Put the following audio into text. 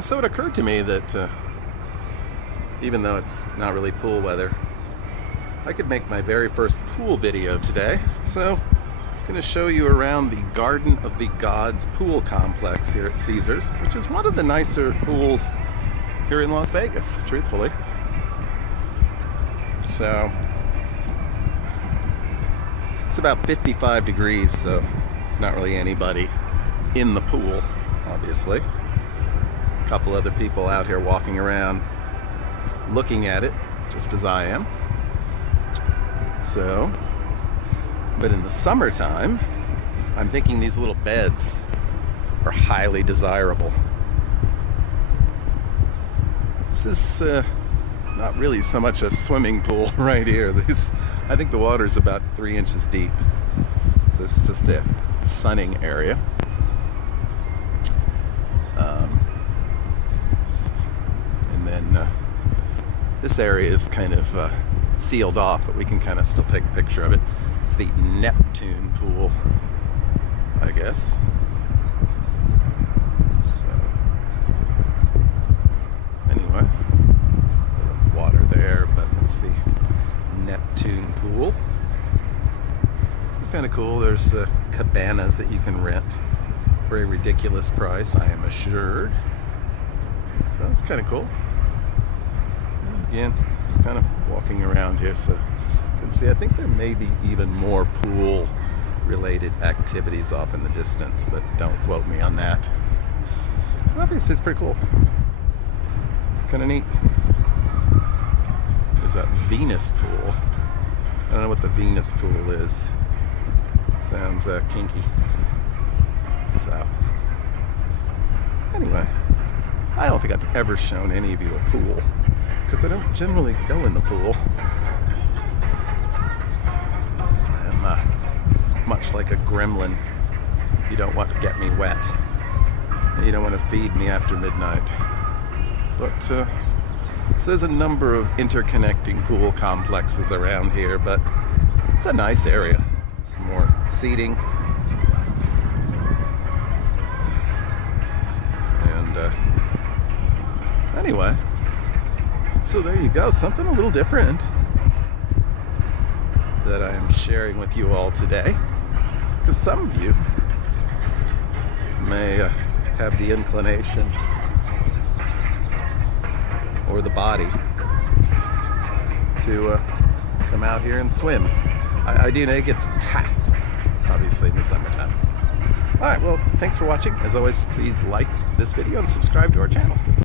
So it occurred to me that even though it's not really pool weather, I could make my very first pool video today. So I'm going to show you around the Garden of the Gods pool complex here at Caesars, which is one of the nicer pools here in Las Vegas, truthfully. So it's about 55 degrees, so there's not really anybody in the pool, obviously. A couple other people out here walking around looking at it, just as I am. So, but in the summertime, I'm thinking these little beds are highly desirable. This is not really so much a swimming pool right here. I think the water's about 3 inches deep. So this is just a sunning area. And then this area is kind of sealed off, but we can kind of still take a picture of it. It's the Neptune pool, I guess. So anyway, water there, but it's the Neptune pool. It's kind of cool. There's cabanas that you can rent for a ridiculous price, I am assured. So that's kind of cool. Again, just kind of walking around here, so you can see I think there may be even more pool related activities off in the distance, but don't quote me on that. But obviously it's pretty cool. Kind of neat. There's that Venus pool. I don't know what the Venus pool is. Sounds kinky. So anyway, I don't think I've ever shown any of you a pool, because I don't generally go in the pool. I'm much like a gremlin. You don't want to get me wet, and you don't want to feed me after midnight. But so there's a number of interconnecting pool complexes around here, but it's a nice area. Some more seating. And anyway, so there you go, something a little different that I am sharing with you all today, because some of you may have the inclination or the body to come out here and swim. I do know it gets packed, obviously, in the summertime. All right, well, thanks for watching. As always, please like this video and subscribe to our channel.